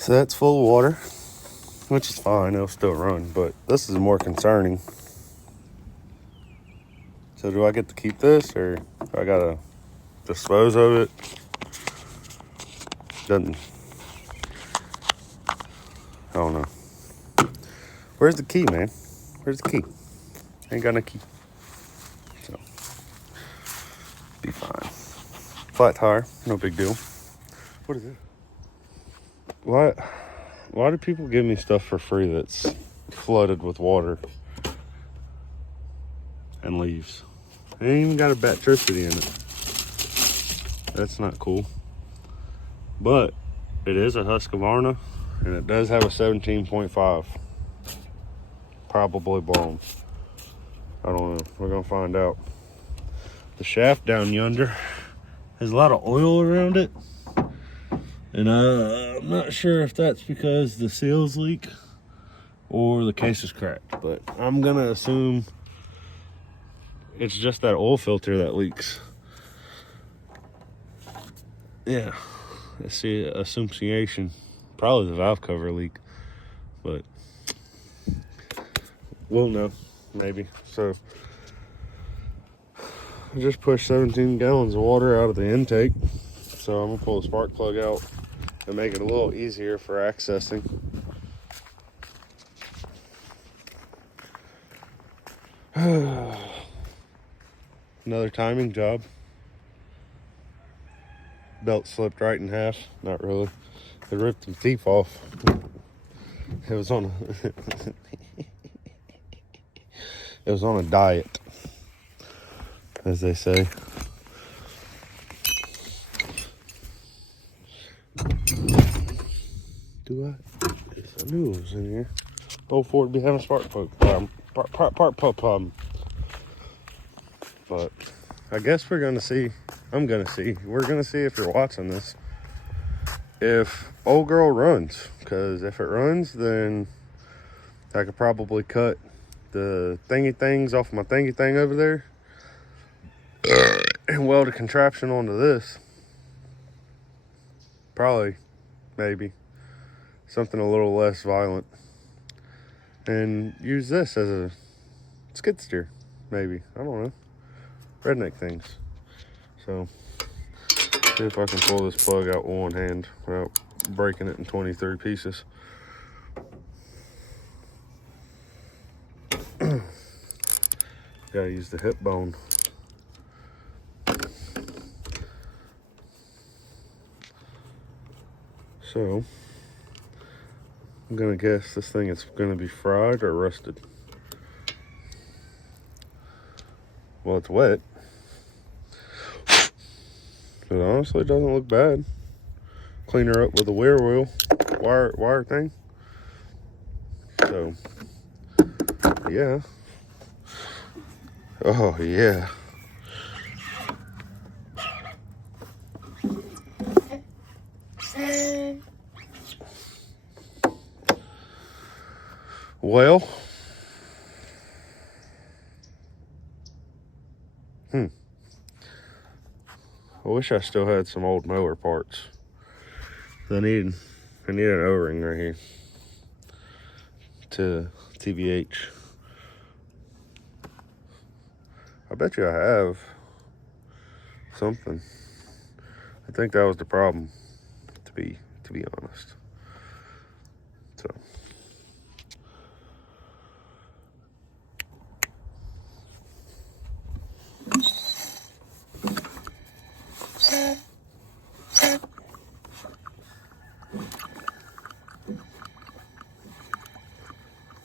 So that's full of water, which is fine, it'll still run, but this is more concerning. So do I get to keep this, or do I gotta dispose of it? Doesn't, I don't know. Where's the key, man? Where's the key? Ain't got no key. So, be fine. Flat tire, no big deal. What is it? Why do people give me stuff for free that's flooded with water and leaves? It ain't even got a electricity in it. That's not cool. But it is a Husqvarna, and it does have a 17.5. Probably blown. I don't know. We're gonna find out. The shaft down yonder has a lot of oil around it, and I'm not sure if that's because the seals leak or the case is cracked, but I'm gonna assume it's just that oil filter that leaks. Yeah, I see assumption. Probably the valve cover leak, but we'll know, maybe. So I just pushed 17 gallons of water out of the intake, so I'm gonna pull the spark plug out and make it a little easier for accessing. Another timing job. Belt slipped right in half. Not really. It ripped some teeth off. It was on a it was on a diet, as they say. Do I? Yes, I knew it was in here. Oh, Ford be having a spark plug problem. But I guess we're gonna see. We're gonna see if you're watching this, if old girl runs. Because if it runs, then I could probably cut the thingy things off my thingy thing over there and weld a contraption onto this. Probably, maybe something a little less violent, and use this as a skid steer. Maybe, I don't know, redneck things. So see if I can pull this plug out with one hand without breaking it in 23 pieces. Gotta use the hip bone. So I'm gonna guess this thing is gonna be fried or rusted. Well, it's wet. It honestly doesn't look bad. Clean her up with a wire thing. So yeah. Oh yeah. Well, I wish I still had some old mower parts. I need an O-ring right here to TVH. I bet you I have something. I think that was the problem, to be honest. So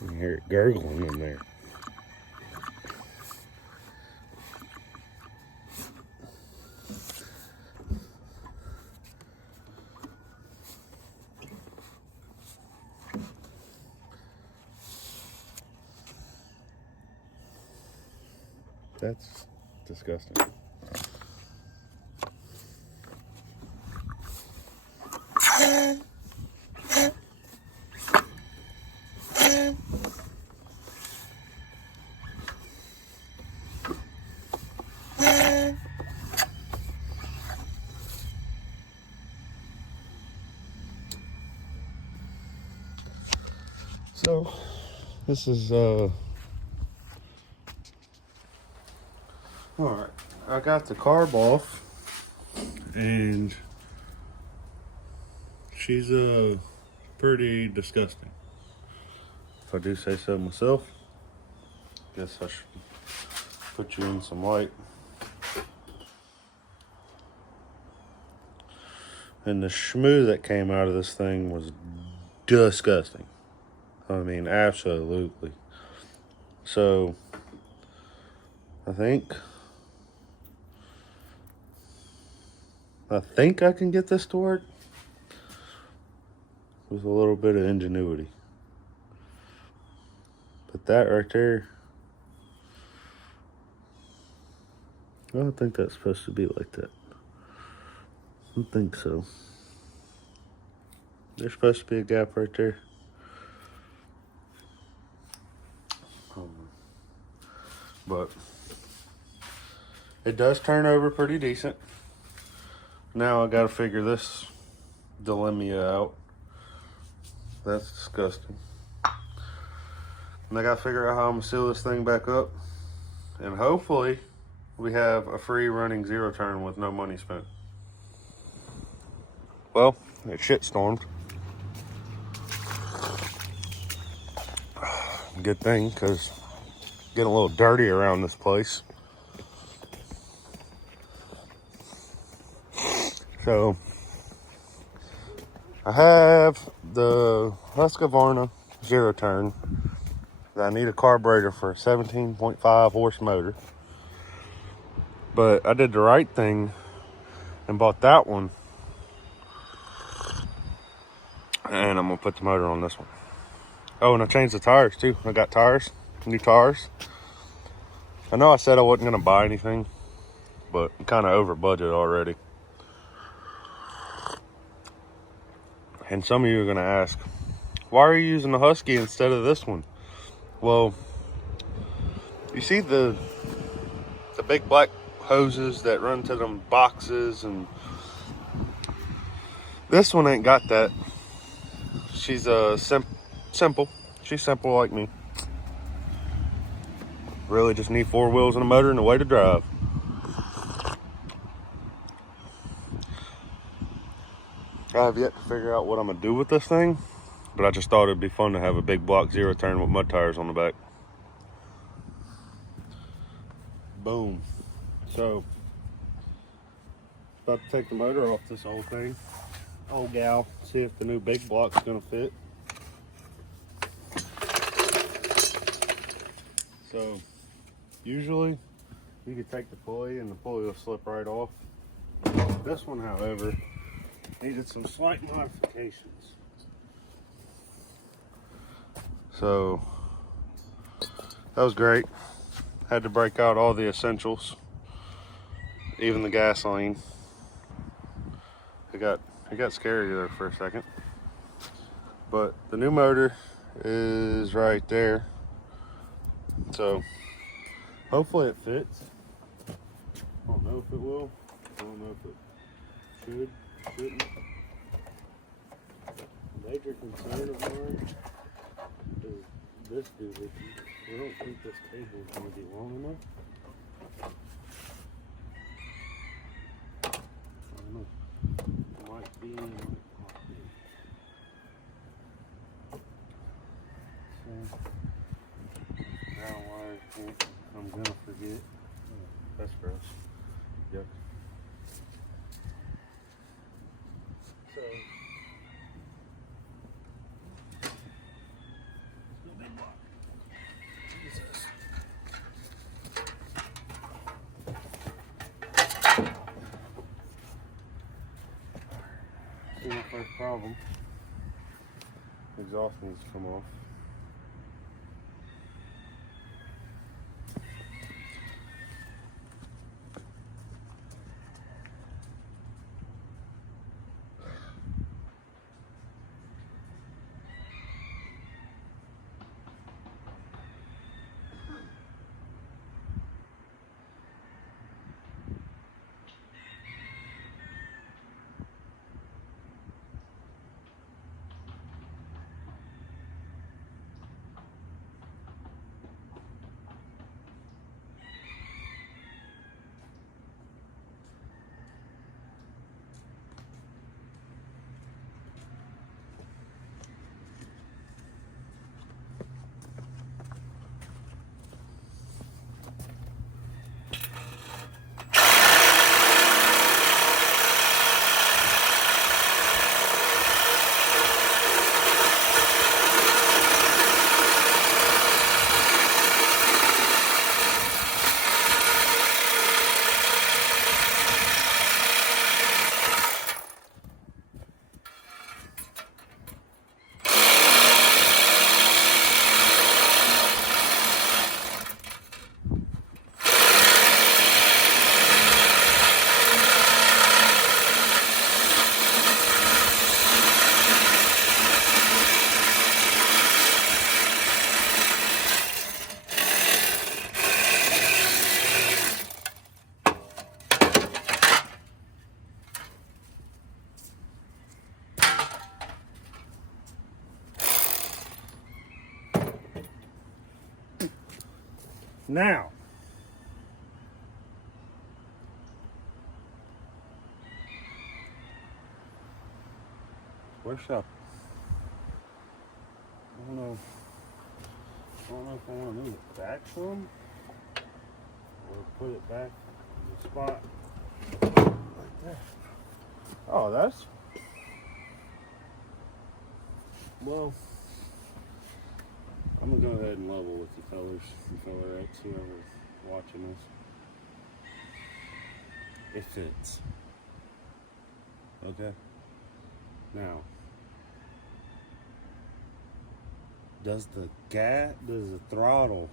you can hear it gurgling in there. That's disgusting. So this is all right. I got the carb off, and she's pretty disgusting, if I do say so myself. Guess I should put you in some light. And the shmoo that came out of this thing was disgusting. I mean, absolutely. So I think I can get this to work with a little bit of ingenuity. But that right there, I don't think that's supposed to be like that. I don't think so. There's supposed to be a gap right there. But it does turn over pretty decent. Now I gotta figure this dilemma out. That's disgusting. And I gotta figure out how I'm gonna seal this thing back up. And hopefully we have a free running zero turn with no money spent. Well, it shitstormed. Good thing, because it's getting a little dirty around this place. So I have the Husqvarna zero turn. I need a carburetor for a 17.5 horse motor. But I did the right thing and bought that one. And I'm gonna put the motor on this one. Oh, and I changed the tires too. I got tires, new tires. I know I said I wasn't gonna buy anything, but I'm kind of over budget already. And some of you are gonna ask, why are you using the Husky instead of this one? Well, you see the big black hoses that run to them boxes, and this one ain't got that. She's simple. She's simple like me. Really just need 4 wheels and a motor and a way to drive. I have yet to figure out what I'm gonna do with this thing, but I just thought it'd be fun to have a big block zero turn with mud tires on the back. Boom. So, about to take the motor off this old thing. Old gal, see if the new big block's gonna fit. So, usually you could take the pulley and the pulley will slip right off. This one, however, needed some slight modifications. So, that was great. Had to break out all the essentials, even the gasoline. It got scary there for a second. But the new motor is right there. So hopefully it fits. I don't know if it will. I don't know if it shouldn't. Major concern of mine is this doohickey. I don't think this cable is going to be long enough. I don't know. It might be, it might not be. So, now I'm going to forget. That's gross. Yuck. So, no big block. Jesus. See my first problem. Exhaust needs to come off. Now, where's up? I don't know if I want to move it back some or put it back in the spot like that. Oh, that's, well, I'm gonna go ahead and level with the fellers and fellerettes, whoever's watching this. It fits. Okay. Now, does the throttle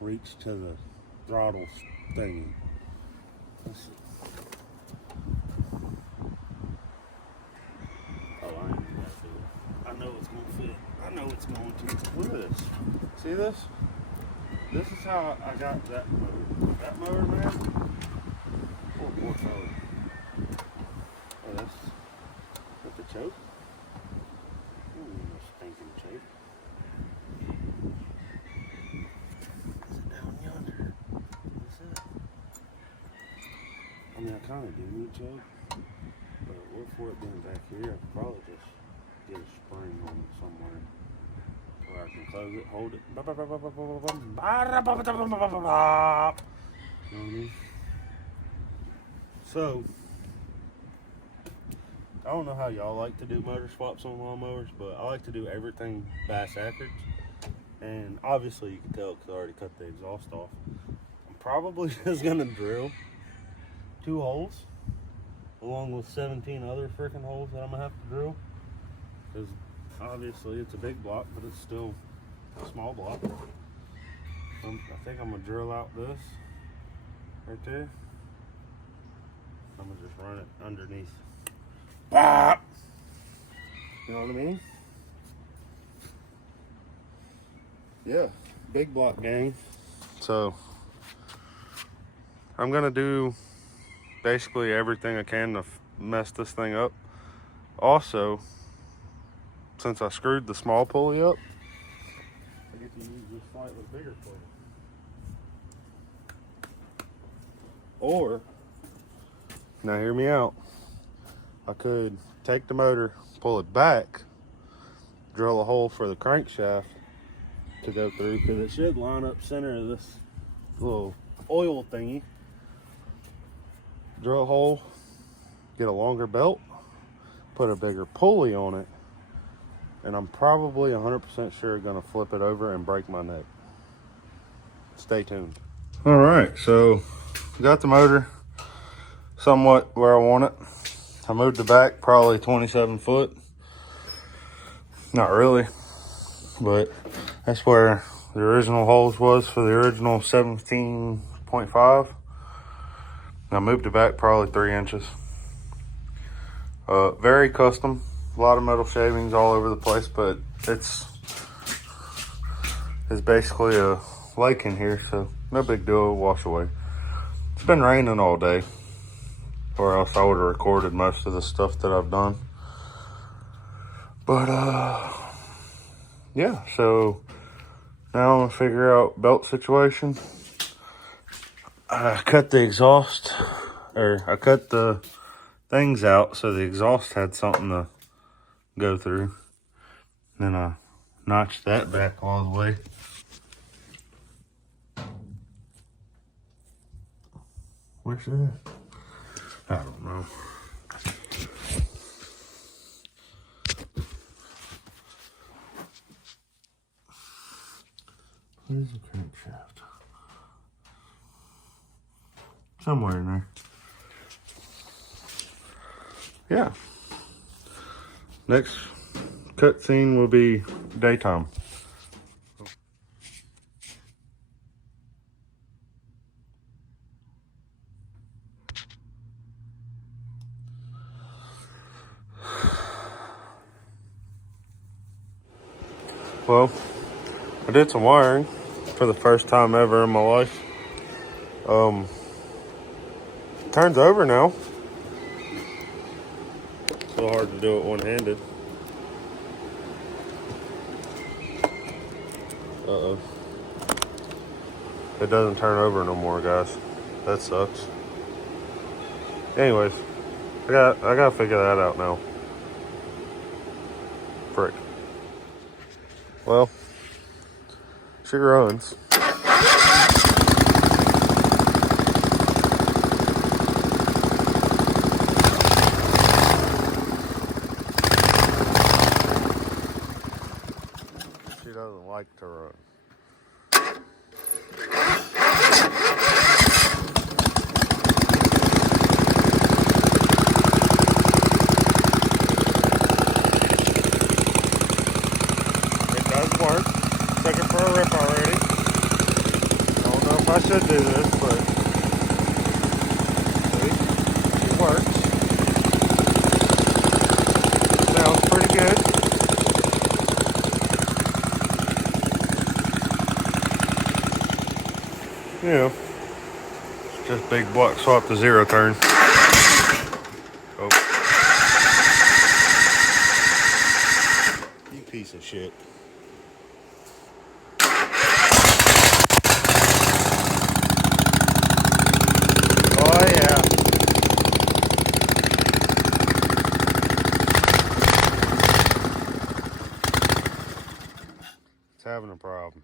reach to the throttle thingy? Let's see. Oh, I ain't gonna do it. I know it's gonna fit. I know it's going to. Look at this. See this? This is how I got that motor. That motor, man. Poor fella. Oh, that's with the choke. Stinking choke. Is it down yonder? What's that? I mean, I kind of do need choke, but what for it being back here, I could probably just get a spring on it somewhere. Or I can close it, hold it. You know what I mean? So, I don't know how y'all like to do motor swaps on lawnmowers, but I like to do everything backwards. And obviously you can tell because I already cut the exhaust off. I'm probably just gonna drill 2 holes along with 17 other freaking holes that I'm gonna have to drill. Because obviously it's a big block, but it's still a small block. I think I'm gonna drill out this right there. I'm gonna just run it underneath. Bop! You know what I mean? Yeah, big block gang. So I'm gonna do basically everything I can to mess this thing up. Also, since I screwed the small pulley up, I get to use this slightly bigger pulley. Or, now hear me out, I could take the motor, pull it back, drill a hole for the crankshaft to go through, because it should line up center of this little oil thingy. Drill a hole, get a longer belt, put a bigger pulley on it, and I'm probably 100% sure gonna flip it over and break my neck. Stay tuned. All right, so got the motor somewhat where I want it. I moved it back probably 27 foot. Not really, but that's where the original holes was for the original 17.5. I moved it back probably 3 inches. Very custom, a lot of metal shavings all over the place, but it's basically a lake in here, so no big deal, it'll wash away. It's been raining all day, or else I would have recorded most of the stuff that I've done. But yeah, so now I'm gonna figure out belt situation. I cut the exhaust, or I cut the things out so the exhaust had something to go through. Then I notched that back all the way. Where's that? I don't know. Where's the crankshaft? Somewhere in there. Yeah. Next cut scene will be daytime. Well, I did some wiring for the first time ever in my life. Turns over now. It's a little hard to do it one-handed. Uh-oh. it doesn't turn over no more, guys. That sucks. Anyways, I gotta figure that out now. Frick. Well, she runs. She doesn't like to run. Work. Took it for a rip already. I don't know if I should do this, but see, it works. Sounds pretty good. You know, it's just big block swap to zero turn. Oh. You piece of shit. Oh yeah. It's having a problem.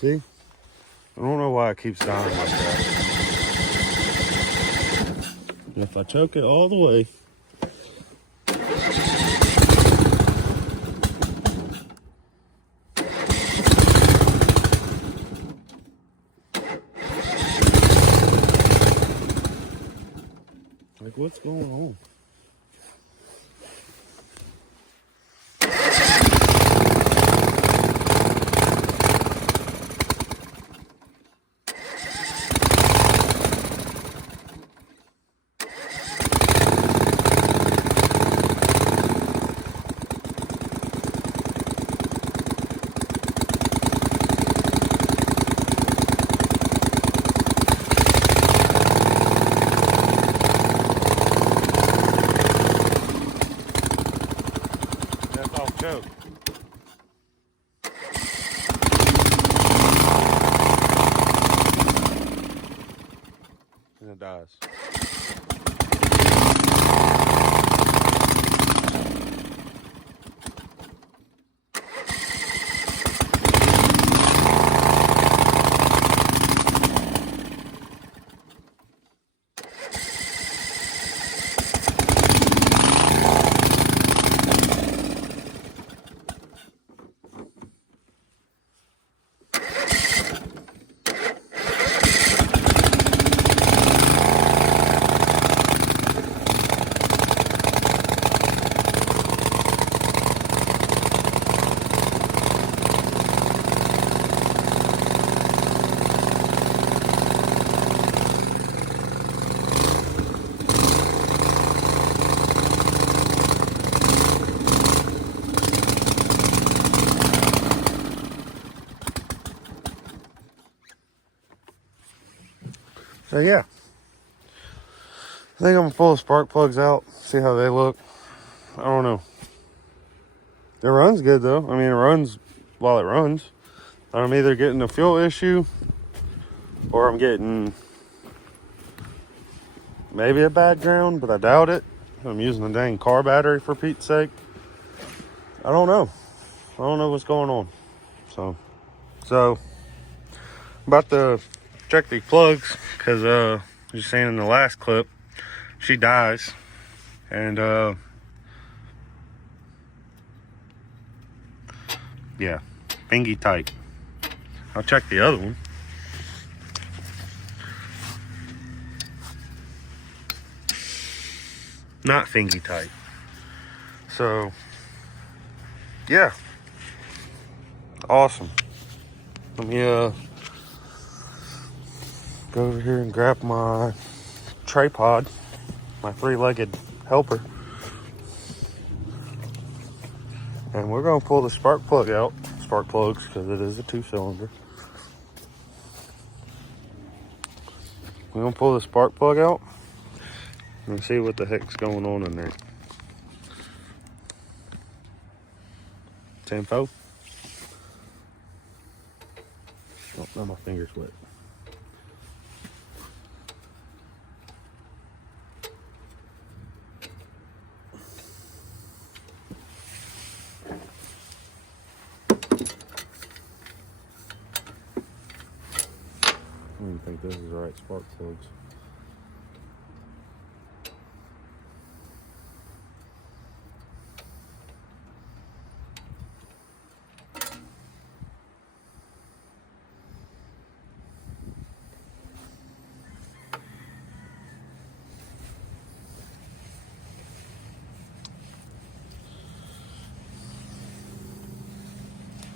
See? I don't know why it keeps dying like that. And if I choke it all the way, like what's going on? That's off choke. And it dies. So yeah, I think I'm gonna pull the spark plugs out, see how they look. I don't know. It runs good though. I mean, it runs while it runs. I'm either getting a fuel issue or I'm getting maybe a bad ground, but I doubt it. I'm using a dang car battery for Pete's sake. I don't know. I don't know what's going on. So about to check these plugs because you seen in the last clip she dies, and Yeah, fingy tight. I'll check the other one. Not fingy tight. So, yeah. Awesome. Let me go over here and grab my tripod, my 3-legged helper. And we're going to pull the spark plug out. Spark plugs, because it is a 2-cylinder. We're going to pull the spark plug out and see what the heck's going on in there. Info. Oh, now my finger's wet. I don't think this is the right spark plugs.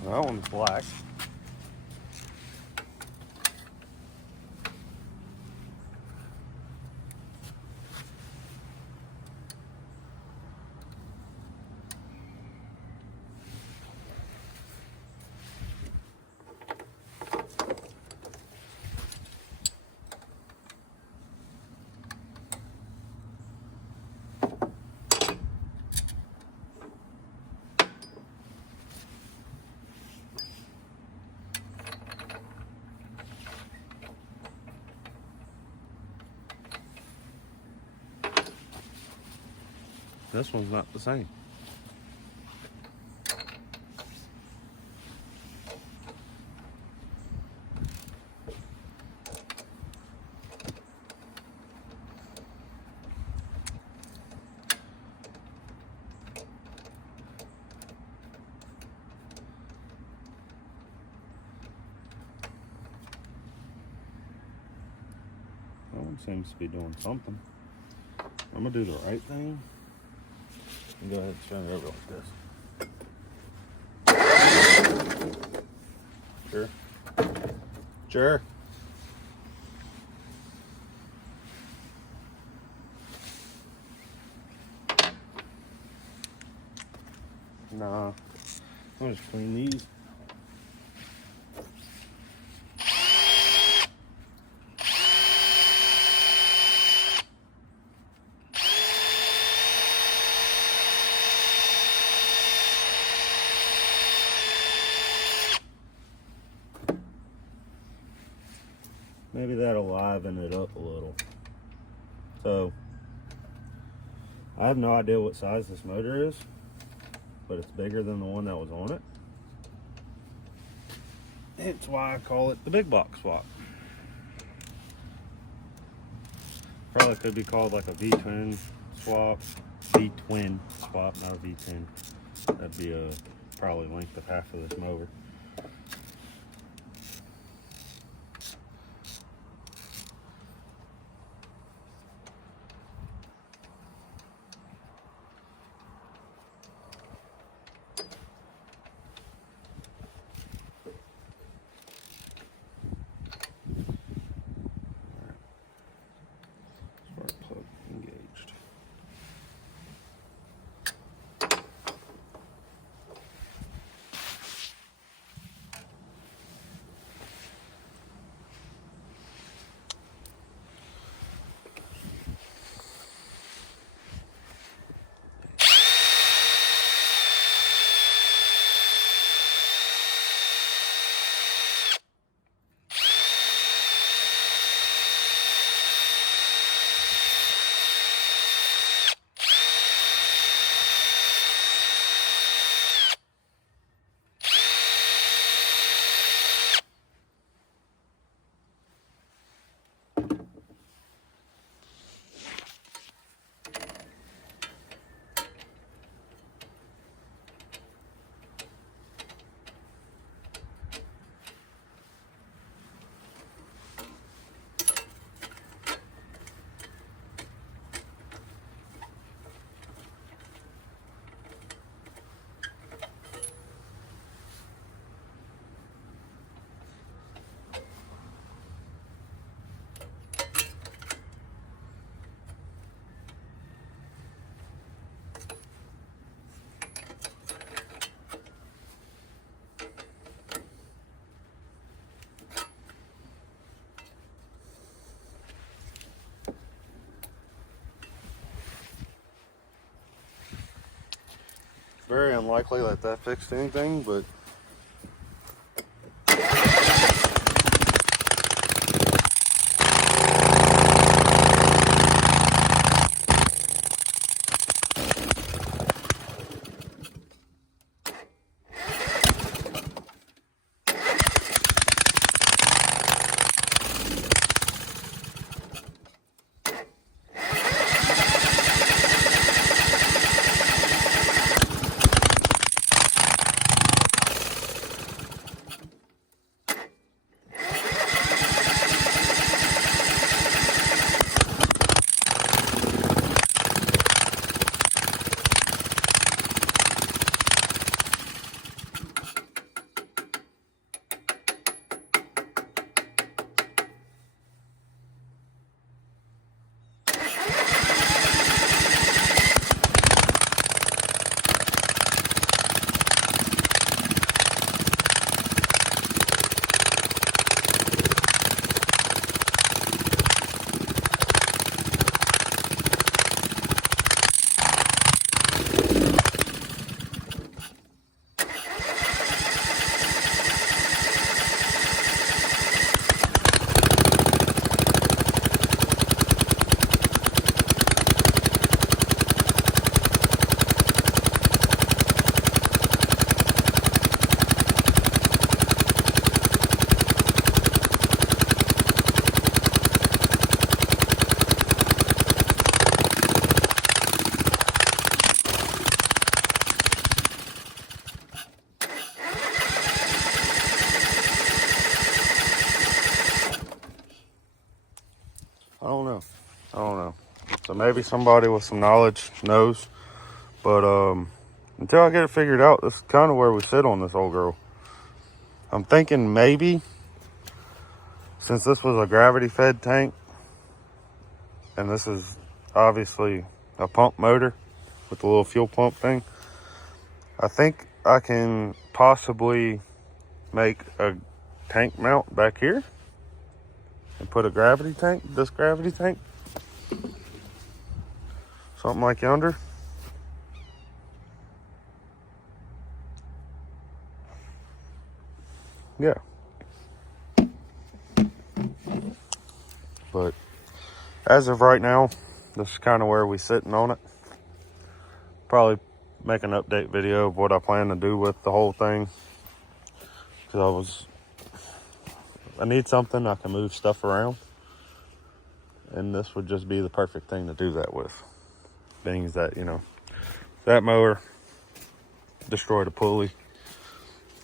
That one's black. This one's not the same. That one seems to be doing something. I'm gonna do the right thing and go ahead and turn it over like this. Sure. Sure. Nah. I'll just clean these. Maybe that'll liven it up a little. So, I have no idea what size this motor is, but it's bigger than the one that was on it. Hence why I call it the big box swap. Probably could be called like a V-twin swap. V-twin swap, not a V10. That'd be a probably length of half of this motor. very unlikely that that fixed anything, but I don't know. So maybe somebody with some knowledge knows, but until I get it figured out, this is kind of where we sit on this old girl. I'm thinking maybe, since this was a gravity fed tank, and this is obviously a pump motor with the little fuel pump thing, I think I can possibly make a tank mount back here and put a gravity tank, this gravity tank, something like yonder. Yeah. But as of right now, this is kind of where we sitting on it. Probably make an update video of what I plan to do with the whole thing, because I need something I can move stuff around, and this would just be the perfect thing to do that with. Things that, you know, that mower destroyed a pulley,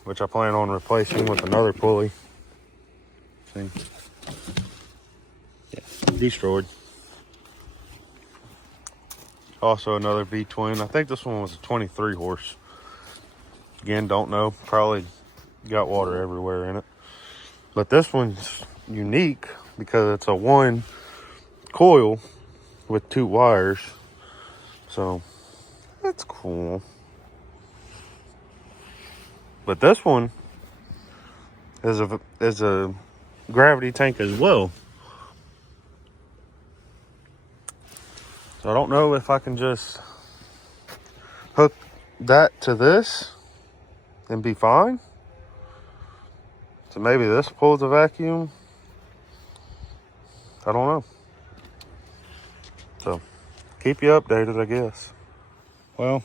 which I plan on replacing with another pulley. See? Yeah, destroyed. Also another V-twin. I think this one was a 23 horse. Again, don't know. Probably got water everywhere in it. But this one's unique because it's a one coil with 2 wires. So that's cool. But this one is a gravity tank as well. So I don't know if I can just hook that to this and be fine. So maybe this pulls the vacuum. I don't know. So keep you updated, I guess. Well,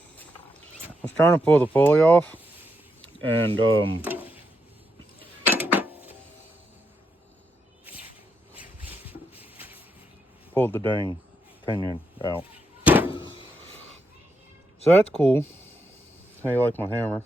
I was trying to pull the pulley off, and pulled the dang pinion out. So that's cool. How you like my hammer?